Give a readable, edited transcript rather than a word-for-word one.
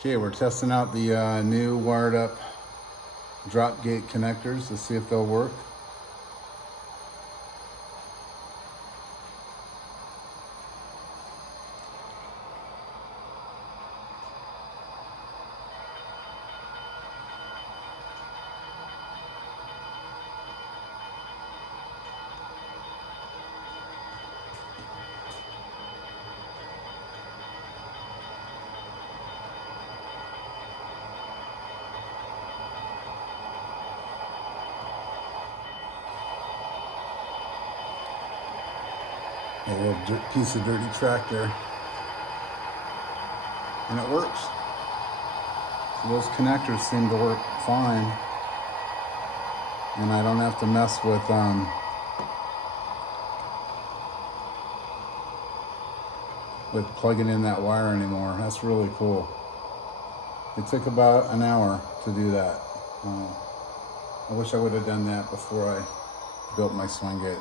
Okay, we're testing out the new wired up drop gate connectors to see if they'll work. A little piece of dirty track there. And it works. So those connectors seem to work fine. And I don't have to mess with plugging in that wire anymore. That's really cool. It took about an hour to do that. I wish I would have done that before I built my swing gate.